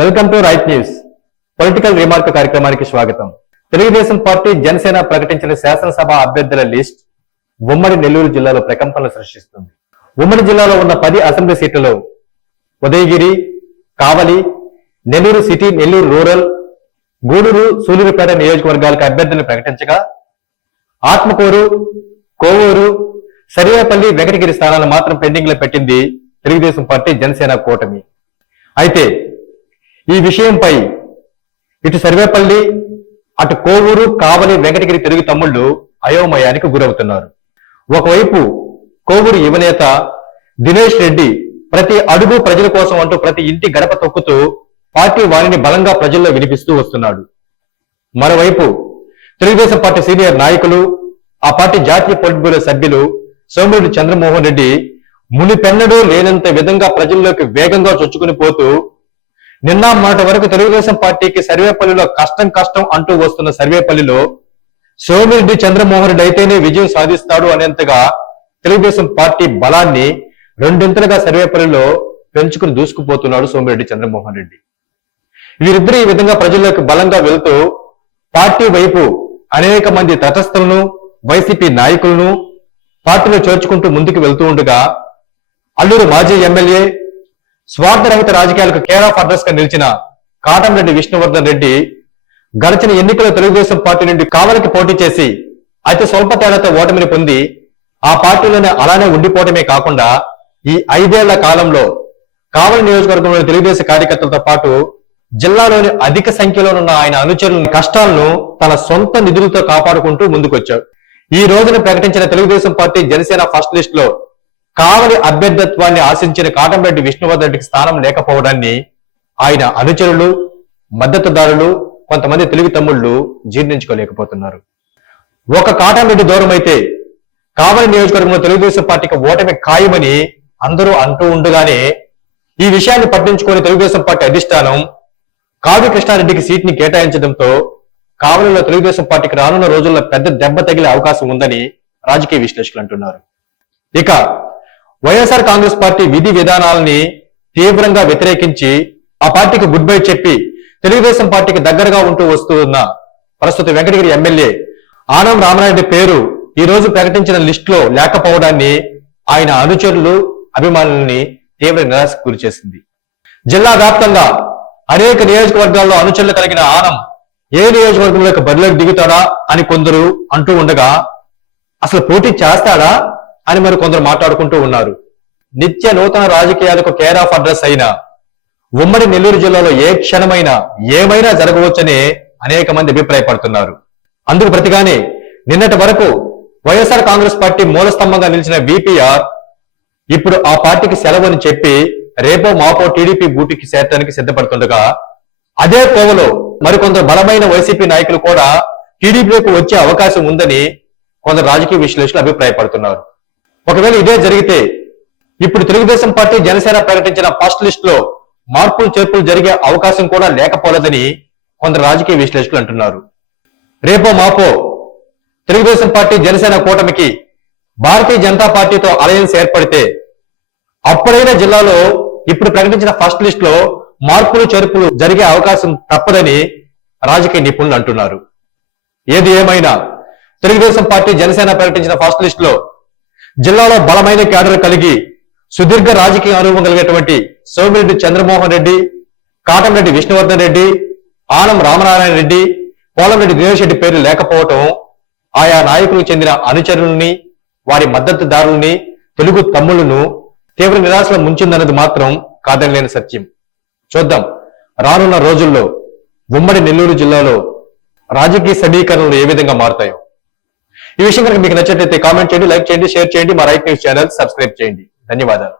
Welcome to right news. Political remark కార్యక్రమానికి స్వాగతం. Telugu Desam party Janasena ప్రకటించిన శాసనసభ అభ్యర్థుల లిస్ట్ ఉమ్మడి నెల్లూరు జిల్లాలో ప్రకంపనలు సృష్టిస్తుంది. ఉమ్మడి జిల్లాలో ఉన్న 10 అసెంబ్లీ సీట్లలో ఉదయగిరి, కావలి, నెల్లూరు సిటీ, నెల్లూరు రూరల్, గూడూరు, సూలూరుపేట నియోజకవర్గాలకు అభ్యర్థులను ప్రకటించగా ఆత్మకూరు, కోవూరు, సర్వేపల్లి, వెంకటగిరి స్థానాలు మాత్రం పెండింగ్ లో పెట్టింది తెలుగుదేశం పార్టీ జనసేన కూటమి. అయితే ఈ విషయంపై ఇటు సర్వేపల్లి, అటు కోవూరు, కావలి, వెంకటగిరి తెలుగు తమ్ముళ్లు అయోమయానికి గురవుతున్నారు. ఒకవైపు కోవూరు యువనేత దినేష్ రెడ్డి ప్రతి అడుగు ప్రజల కోసం అంటూ ప్రతి ఇంటి గడప తొక్కుతూ పార్టీ వారిని బలంగా ప్రజల్లో వినిపిస్తూ వస్తున్నాడు. మరోవైపు తెలుగుదేశం పార్టీ సీనియర్ నాయకులు, ఆ పార్టీ జాతీయ పొలిట్ బ్యూరో సభ్యులు సోమిరెడ్డి చంద్రమోహన్ రెడ్డి మునిపెన్నడూ లేనంత విధంగా ప్రజల్లోకి వేగంగా చొచ్చుకుని పోతూ నిన్న మాట వరకు తెలుగుదేశం పార్టీకి సర్వేపల్లిలో కష్టం అంటూ వస్తున్న సర్వేపల్లిలో సోమిరెడ్డి చంద్రమోహన్ రెడ్డి అయితేనే విజయం సాధిస్తాడు అనేంతగా తెలుగుదేశం పార్టీ బలాన్ని రెండింతలుగా సర్వేపల్లిలో పెంచుకుని దూసుకుపోతున్నాడు సోమిరెడ్డి చంద్రమోహన్ రెడ్డి. వీరిద్దరూ ఈ విధంగా ప్రజల్లోకి బలంగా వెళుతూ పార్టీ వైపు అనేక మంది తటస్థులను, వైసీపీ నాయకులను పార్టీలో చేర్చుకుంటూ ముందుకు వెళ్తూ ఉండగా అల్లూరు మాజీ ఎమ్మెల్యే, స్వార్థరహిత రాజకీయాలకు కేర్ ఆఫ్ అడ్రస్ గా నిలిచిన కాటంరెడ్డి విష్ణువర్ధన్ రెడ్డి గడిచిన ఎన్నికల్లో తెలుగుదేశం పార్టీ నుండి కావలికి పోటీ చేసి అతి స్వల్ప తేడాతో ఓటమిని పొంది ఆ పార్టీలోనే అలానే ఉండిపోవటమే కాకుండా ఈ 5 ఏళ్ల కాలంలో కావలి నియోజకవర్గంలోని తెలుగుదేశం కార్యకర్తలతో పాటు జిల్లాలోని అధిక సంఖ్యలోనున్న ఆయన అనుచరుల కష్టాలను తన సొంత నిధులతో కాపాడుకుంటూ ముందుకొచ్చాడు. ఈ రోజున ప్రకటించిన Telugu Desam party Janasena first list లో కావలి అభ్యర్థత్వాన్ని ఆశించిన కాటంరెడ్డి విష్ణువర్ధన్ రెడ్డికి స్థానం లేకపోవడాన్ని ఆయన అనుచరులు, మద్దతుదారులు, కొంతమంది తెలుగు తమ్ముళ్లు జీర్ణించుకోలేకపోతున్నారు. ఒక కాటంరెడ్డి దూరం అయితే కావలి నియోజకవర్గంలో తెలుగుదేశం పార్టీకి ఓటమి ఖాయమని అందరూ అంటూ ఉండగానే ఈ విషయాన్ని పట్టించుకొని తెలుగుదేశం పార్టీ అధిష్టానం కావ్య కృష్ణారెడ్డికి సీట్ ని కేటాయించడంతో కావలిలో తెలుగుదేశం పార్టీకి రానున్న రోజుల్లో పెద్ద దెబ్బ తగిలే అవకాశం ఉందని రాజకీయ విశ్లేషకులు అంటున్నారు. ఇక వైఎస్ఆర్ కాంగ్రెస్ పార్టీ విధి విధానాలని తీవ్రంగా వ్యతిరేకించి ఆ పార్టీకి గుడ్ బై చెప్పి తెలుగుదేశం పార్టీకి దగ్గరగా ఉంటూ వస్తున్న ప్రస్తుత వెంకటగిరి ఎమ్మెల్యే ఆనం రామనాయుడు పేరు ఈ రోజు ప్రకటించిన లిస్ట్ లో లేకపోవడాన్ని ఆయన అనుచరులు, అభిమానుల్ని తీవ్ర నిరాశకు గురి చేసింది. జిల్లా వ్యాప్తంగా అనేక నియోజకవర్గాల్లో అనుచరులు కలిగిన ఆనం ఏ నియోజకవర్గంలోకి బరిలోకి దిగుతాడా అని కొందరు అంటూ ఉండగా అసలు పోటీ చేస్తాడా అని మరి కొందరు మాట్లాడుకుంటూ ఉన్నారు. నిత్య నూతన రాజకీయాలకు కేర్ ఆఫ్ అడ్రస్ అయిన ఉమ్మడి నెల్లూరు జిల్లాలో ఏ క్షణమైనా ఏమైనా జరగవచ్చని అనేక మంది అభిప్రాయపడుతున్నారు. అందుకు ప్రతిగానే నిన్నటి వరకు వైఎస్ఆర్ కాంగ్రెస్ పార్టీ మూలస్తంభంగా నిలిచిన విపిఆర్ ఇప్పుడు ఆ పార్టీకి సెలవు అని చెప్పి రేపో మాపో టీడీపీ బూటికి చేరడానికి సిద్ధపడుతుండగా అదే కోవలో మరికొందరు బలమైన వైసీపీ నాయకులు కూడా టీడీపీలోకి వచ్చే అవకాశం ఉందని కొందరు రాజకీయ విశ్లేషకులు అభిప్రాయపడుతున్నారు. ఒకవేళ ఇదే జరిగితే ఇప్పుడు తెలుగుదేశం పార్టీ జనసేన ప్రకటించిన ఫస్ట్ లిస్ట్ లో మార్పులు చేర్పులు జరిగే అవకాశం కూడా లేకపోలేదని కొందరు రాజకీయ విశ్లేషకులు అంటున్నారు. రేపో మాపో తెలుగుదేశం పార్టీ జనసేన కూటమికి భారతీయ జనతా పార్టీతో అలయన్స్ ఏర్పడితే అప్పుడైనా జిల్లాలో ఇప్పుడు ప్రకటించిన ఫస్ట్ లిస్ట్ లో మార్పులు చేర్పులు జరిగే అవకాశం తప్పదని రాజకీయ నిపుణులు అంటున్నారు. ఏది ఏమైనా తెలుగుదేశం పార్టీ జనసేన ప్రకటించిన ఫస్ట్ లిస్ట్ లో జిల్లాలో బలమైన క్యాడర్ కలిగి సుదీర్ఘ రాజకీయ అనుభవం కలిగినటువంటి సోమిరెడ్డి చంద్రమోహన్ రెడ్డి, కాటంరెడ్డి విష్ణువర్ధన్ రెడ్డి, ఆనం రామనారాయణ రెడ్డి, పోలంరెడ్డి దినేష్ రెడ్డి పేర్లు లేకపోవటం ఆయా నాయకులకు చెందిన అనుచరుల్ని, వారి మద్దతుదారుల్ని, తెలుగు తమ్ముళ్లను తీవ్ర నిరాశలో ముంచిందన్నది మాత్రం కాదనలేని సత్యం. చూద్దాం రానున్న రోజుల్లో ఉమ్మడి నెల్లూరు జిల్లాలో రాజకీయ సమీకరణలు ఏ విధంగా మారుతాయో. ఈ విషయం కనుక మీకు నచ్చినట్లయితే కామెంట్ చేయండి, లైక్ చేయండి, షేర్ చేయండి, మా రైట్ న్యూస్ ఛానల్ సబ్స్క్రైబ్ చేయండి. ధన్యవాదాలు.